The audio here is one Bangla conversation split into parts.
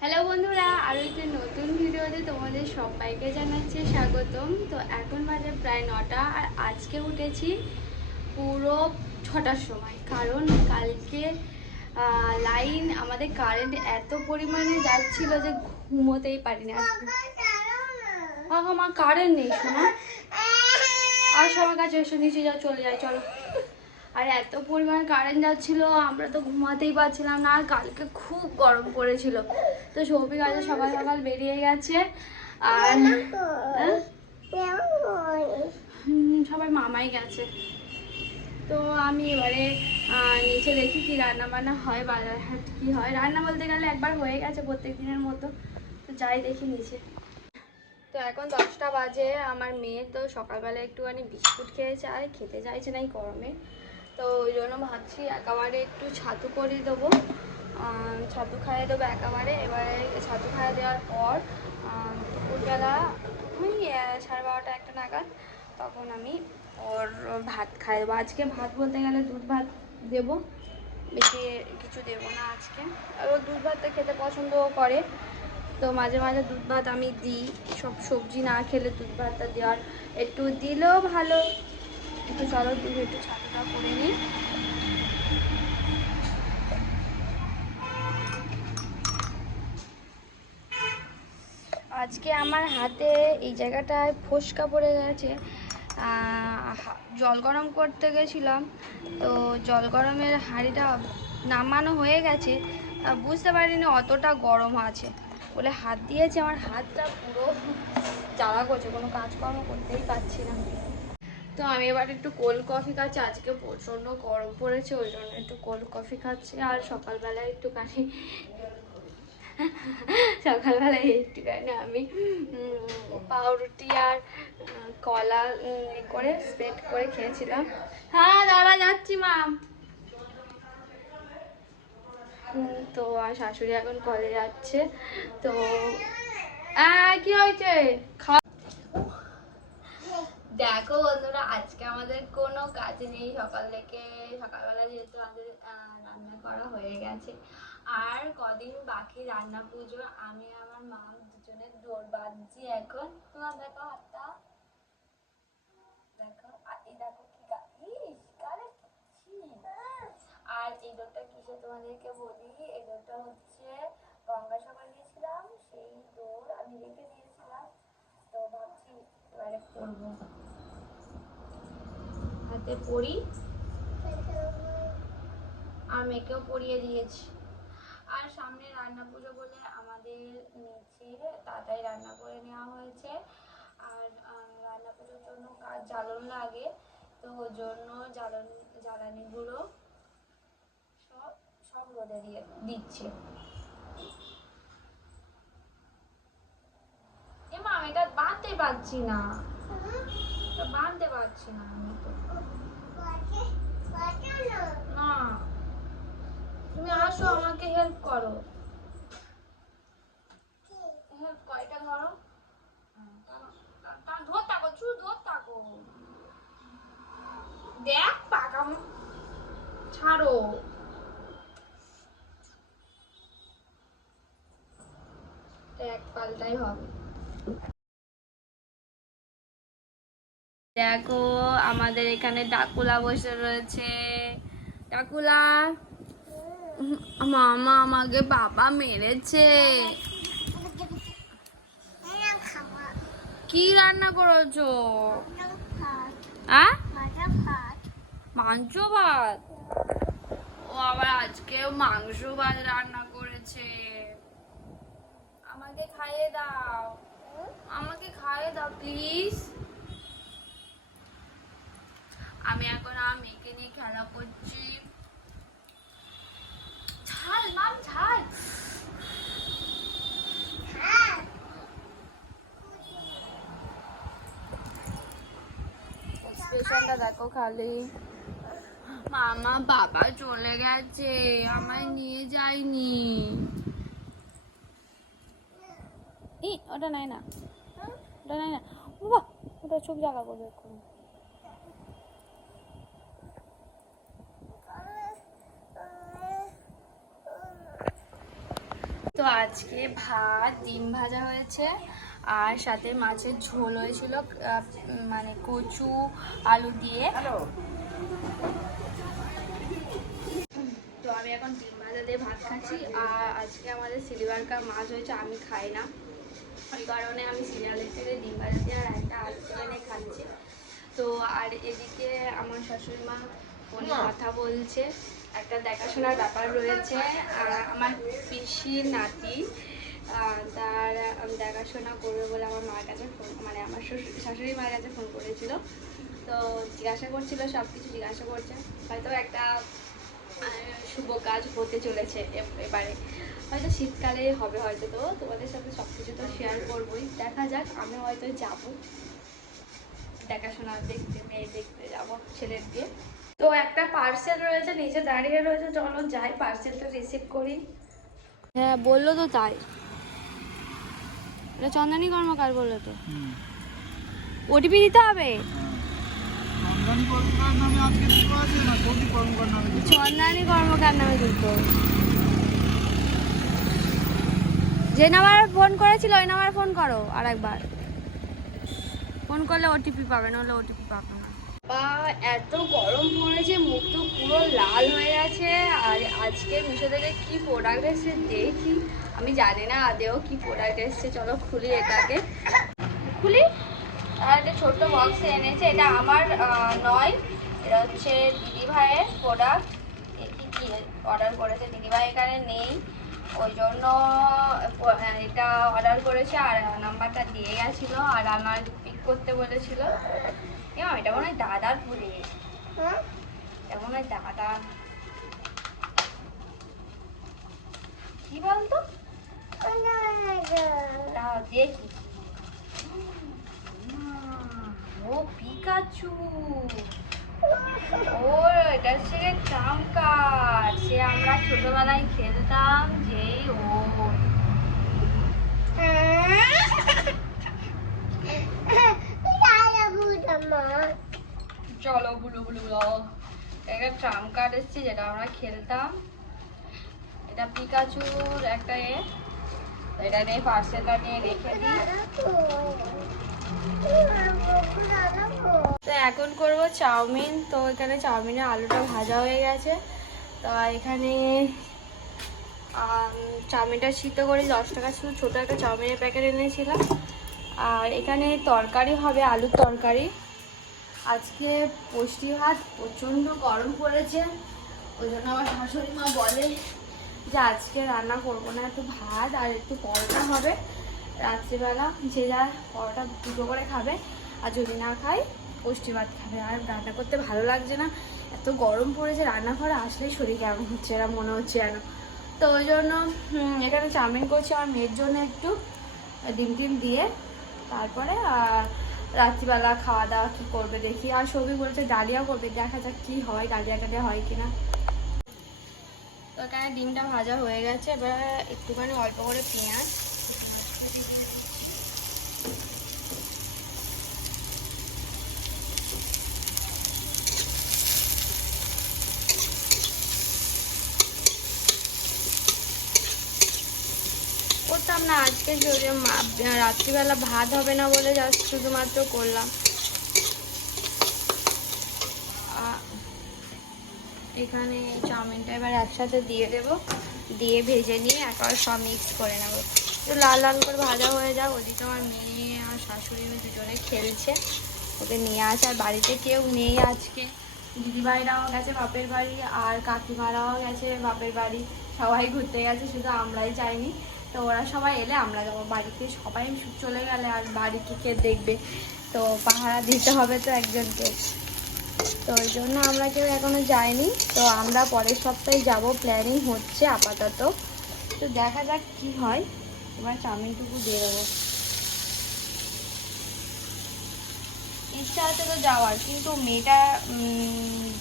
হ্যালো বন্ধুরা, আরও একটি নতুন ভিডিওতে তোমাদের সবাইকে জানাচ্ছি স্বাগতম। তো এখন বাজে প্রায় নটা, আর আজকে উঠেছি পুরো ছটার সময়। কারণ কালকে লাইন, আমাদের কারেন্ট এত পরিমাণে যাচ্ছিল যে ঘুমোতেই পারিনি। আজকে আমার কারেন্ট নেই, শোনা। আর সবার কাছে এসে, নিচে যাও, চলে যায় চলো। আর এত পরিমাণ কারেন্ট যাচ্ছিল আমরা তো ঘুমাতেই পারছিলাম না আর কালকে খুব গরম পড়েছিল। তো সৌভিক আজ সকাল সকাল বেরিয়ে গেছে আর হ্যাঁ? সবাই মামাই গেছে। তো আমি এবারে নিচে দেখি কি রান্না বান্না হয় বাজার হাট কি হয়। রান্না বলতে গেলে একবার হয়ে গেছে প্রত্যেক দিনের মতো তো যাই দেখি নিচে। তো এখন দশটা বাজে আমার মেয়ে তো সকালবেলা একটুখানি বিস্কুট খেয়েছে আর খেতে চাইছে না এই গরমে। তো ওই জন্য ভাবছি একেবারে একটু ছাতু করে দেবো। ছাতু খাইয়ে দেবো একেবারে। এবারে ছাতু খাইয়ে দেওয়ার পর দুপুরবেলা ওই সাড়ে বারোটা একটা নাগাদ তখন আমি ওর ভাত খাই। দেবো আজকে ভাত বলতে গেলে দুধ ভাত দেবো। বেশি কিছু দেবো না আজকে। আর ও দুধ ভাতটা খেতে পছন্দও করে। তো মাঝে মাঝে দুধ ভাত আমি দিই। সব সবজি না খেলে দুধ ভাতটা দেওয়ার একটু দিলেও ভালো। একটু চলো দুধ একটু ছাতুটা করে নিই। আজকে আমার হাতে এই জায়গাটায় ফোসকা পড়ে গেছে। জল গরম করতে গেছিলাম, তো জল গরমের হাঁড়িটা নামানো হয়ে গেছে। বুঝতে পারিনি অতটা গরম আছে। বলে হাত দিয়েছে, আমার হাতটা পুরো জ্বালা করছে, কোনো কাজকর্ম করতেই পারছি না। তো আমি এবার একটু কোল্ড কফি খাচ্ছি। আজকে প্রচণ্ড গরম পড়েছে, ওই জন্য একটু কোল্ড কফি খাচ্ছি। আর সকালবেলায় একটুখানি সকালবেলায় একটুখানি আমি পাউরুটি আর কলা করে স্প্রেড করে খেয়েছিলাম। হ্যাঁ দাঁড়া যাচ্ছি মা। তো আর শাশুড়ি এখন কলে যাচ্ছে। তো কি হয়েছে? খাওয়া দেখো বন্ধুরা, আজকে আমাদের কোনো কাজ নেই। সকাল থেকে সকালবেলা যেহেতু আমাদের রান্না করা হয়ে গেছে। আর কদিন বাকি রান্না পুজো, আমি আমার মা দুজনে দৌড় বাঁধছি এখন। তোমার দেখো হাতটা। দেখো এই দেখো কি। আর এই দৌড়টা কিসে তোমাদেরকে বলি? এই দৌড়টা হচ্ছে গঙ্গাসাগর গিয়েছিলাম সেই দৌড় আমি রেখে দিয়েছিলাম। তো ভাবছি এবারে করব। হাতে পরি আর মেয়েকেও পরিয়ে দিয়েছি। আর সামনে রান্না পুজো বলে আমাদের নিচে তাতাই রান্না করে নেওয়া হয়েছে। আর রান্না পুজোর জন্য কাজ জ্বালন লাগে, তো ওর জন্য জ্বালন জ্বালানিগুলো সব সব রোদে দিয়ে দিচ্ছে। এমা আমি এটা বাঁধতে পারছি না। বাঁধতে পারছি না আমি তো না তুমি আসো আমাকে ধরো? থাকো থাকো দেখ পাকা ছাড়ো। এক পাল্টাই হবে। দেখো আমাদের এখানে ডাকুলা বসে রয়েছে। ডাকুলা। মামা আমাকে বাবা মেরেছে। কি রান্না করেছ? হ্যাঁ? মাংস ভাত। ও আবার মাংস ভাত রান্না করেছে। আমাকে খাইয়ে দাও। আমাকে খাইয়ে দাও, প্লিজ। আমি এখন আমার মেয়েকে নিয়ে খেলা করছি ঝাল মাম ঝাল এক্সপ্রেশনটা দেখো খালি। মামা বাবা চলে গেছে আমায় নিয়ে যায়নি। ই ওটা নাই না। ওটা নাই না। ওটা চোখ জায়গা করবে এক্ষুনি। তো আজকে ভাত ডিম ভাজা হয়েছে। আর সাথে মাছের ঝোল হয়েছিল মানে কচু আলু দিয়ে। তো আমি এখন ডিম ভাজা দিয়ে ভাত খাচ্ছি আর আজকে আমাদের সিলভার কাপ মাছ হয়েছে আমি খাই না। ওই কারণে আমি সিরিয়ালের থেকে ডিম ভাজা দিয়ে আর একটা আলু এনে খাচ্ছি। তো আর এদিকে আমার শাশুড়ি মা ফোনে কথা বলছে একটা দেখাশোনার ব্যাপার রয়েছে আর আমার পিসির নাতি তার আহ, দেখাশোনা করবে বলে আমার মার কাছে ফোন মানে আমার শ্বশুর- শাশুড়ি মায়ের কাছে ফোন করেছিল। তো জিজ্ঞাসা করছিল সব কিছু জিজ্ঞাসা করছে। হয়তো একটা শুভ কাজ হতে চলেছে এবারে। হয়তো শীতকালে হবে হয়তো তো তোমাদের সাথে সব কিছু তো শেয়ার করবোই। দেখা যাক আমি হয়তো যাব। দেখাশোনা দেখতে মেয়ে দেখতে যাব ছেলের দিয়ে। তো একটা পার্সেল রয়েছে নিচে দাঁড়িয়ে রয়েছে। চলো যাই পার্সেলটা রিসিভ করি। হ্যাঁ বলল তো তাই। এটা চন্দনী কর্মকার বলল তো। ওটিপি দিতে হবে? চন্দন কর্মকার নামে দুটো চন্দানি কর্মকার নামে দুটো যে নাম্বার ফোন করেছিল ওই নাম্বার ফোন করো আর একবার ফোন করলে ওটিপি পাবে নাহলে ওটিপি পাবে বা এত গরম পড়েছে মুখ তো পুরো লাল হয়ে গেছে। আর আজকে মিশো থেকে কি প্রোডাক্ট এসছে দেখি। আমি জানি না আদেও কি প্রোডাক্ট এসছে, চলো খুলি এটাকে। খুলি? আর একটা ছোট্ট বক্সে এনেছে, এটা আমার নয়, এটা হচ্ছে দিদি ভাইয়ের প্রোডাক্ট দেখি কি অর্ডার করেছে, দিদি ভাই এখানে নেই। ওই জন্য এটা অর্ডার করেছে আর নাম্বারটা দিয়ে গেছিল, আর আমার করতে বলেছিল। এটা মনে হয় দাদার ভুলে এটা মনে হয় দাদার কি বলতো? দেখি। ও পিকাচু। ও এটা ট্রাম্প কার্ড সে আমরা ছোটবেলায় খেলতাম যে ও চলো বুলু বুলু বুলো। একটা ট্রাম্প কার্ড এসছে যেটা আমরা খেলতাম। এটা পিকাচুর, একটা এ, এটা নিয়ে পার্সেলটা নিয়ে রেখে দিই। তো এখন করব চাউমিন। তো এখানে চাউমিনের আলুটা ভাজা হয়ে গেছে। তো এখানে চাউমিনটা সিদ্ধ করে দশ টাকা। শুধু ছোটো একটা চাউমিনের প্যাকেট এনেছিলাম। আর এখানে তরকারি হবে, আলুর তরকারি। আজকে পুষ্টি ভাত প্রচণ্ড গরম পড়েছে। ওই জন্য আমার শাশুড়ি মা বলে যে, আজকে রান্না করব না, একটু ভাত আর একটু পরোটা হবে। রাত্রিবেলা যে যার পরোটা দুটো করে খাবে আর যদি না খায় পুষ্টি ভাত খাবে। আর রান্না করতে ভালো লাগছে না। এত গরম পড়েছে রান্নাঘরে, আসলেই শরীর কেমন হচ্ছে, এরা মনে হচ্ছে যেন। তো ওই জন্য এখানে চাউমিন করছি আমার মেয়ের জন্য একটু। ডিম টিম দিয়ে, তারপরে আর রাত্রিবেলা খাওয়া দাওয়া কী করবে দেখি। আর সবই বলছে ডালিয়া করবে, দেখা যাক কী হয়, ডালিয়া টালিয়া হয় কি না তো ডিমটা ভাজা হয়ে গেছে, এবার একটুখানি অল্প করে পেঁয়াজ। না, আজকে রাত্রিবেলা ভাত হবে না বলে জাস্ট শুধুমাত্র করলাম। এখানে চাউমিনটা এবার একসাথে দিয়ে দেবো। দিয়ে ভেজে নিয়ে একবার সব মিক্স করে নেব। তো লাল লাল করে ভাজা হয়ে যাক, ওদিকে আমার মেয়ে আর শাশুড়ি দুজনে খেলছে। ওকে নিয়ে আসে, আর বাড়িতে কেউ নেই আজকে। দিদিভাইরাও গেছে বাপের বাড়ি, আর কাকিমারাও গেছে বাপের বাড়ি। সবাই ঘুরতে গেছে, শুধু আমরাই যাইনি। তো ওরা সবাই এলে, আমরা যাব বাড়িতে। সবাই চলে গেলে আর বাড়িতে কে দেখবে? তো পাহারা দিতে হবে তো একজনকে। তো ওই জন্য আমরা কেউ এখনও যাইনি। তো আমরা পরের সপ্তাহে যাব। প্ল্যানিং হচ্ছে আপাতত। তো দেখা যাক কি হয়। এবার চাউমিনটুকু দিয়ে দেবো। ইচ্ছা আছে তো যাওয়ার, কিন্তু মেয়েটা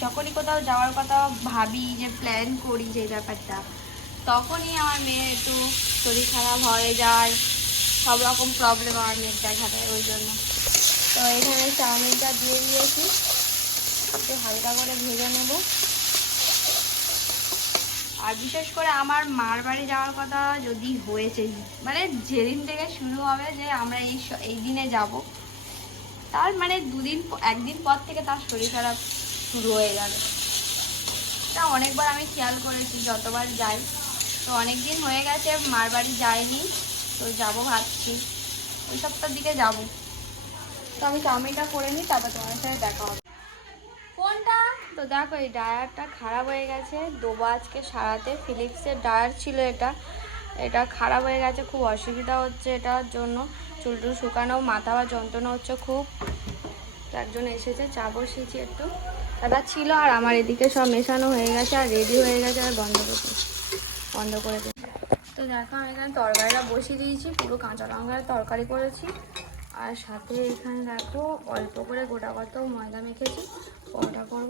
যখনই কোথাও যাওয়ার কথা ভাবি যে প্ল্যান করি যে ব্যাপারটা। তখনই আমার মেয়ে একটু শরীর খারাপ হয়ে যায়। সব রকম প্রবলেম আমার মেয়ের দেখা দেয় ওই জন্য। তো এখানে চাউমিনটা দিয়ে দিয়েছি। একটু হালকা করে ভেজে নেব। আর বিশেষ করে আমার মার বাড়ি যাওয়ার কথা যদি হয়েছে মানে যেদিন থেকে শুরু হবে যে আমরা এই এই দিনে যাব, তার মানে দুদিন একদিন পর থেকে তার শরীর খারাপ শুরু হয়ে যাবে তা অনেকবার আমি খেয়াল করেছি, যতবার যাই। তো অনেক দিন হয়ে গেছে, মার বাড়ি যাইনি, তো যাব ভাবছি। ওই সপ্তাহের দিকে যাব। তো আমি চাউমিনটা করে নিই, তারপর তোমার সাথে দেখা হবে। কোনটা তো দেখো, এই ডায়ারটা খারাপ হয়ে গেছে। দেবো আজকে সারাতে, ফিলিপসের ডায়ার ছিল এটা। এটা খারাপ হয়ে গেছে, খুব অসুবিধা হচ্ছে এটার জন্য। চুল টুল শুকানো, মাথা বা যন্ত্রণা হচ্ছে খুব। তো একজন এসেছে চা বসিয়েছি একটু। দাদা ছিল আর আমার এদিকে সব মেশানো হয়ে গেছে, আর রেডি হয়ে গেছে, আর বন্ধ করতে। বন্ধ করে দিই। তো দেখো, আমি এখানে তরকারিটা বসিয়ে দিয়েছি, পুরো কাঁচা লঙ্কার তরকারি করেছি। আর সাথে এখানে দেখো, অল্প করে গোটা কত ময়দা মেখেছি ওটা করব।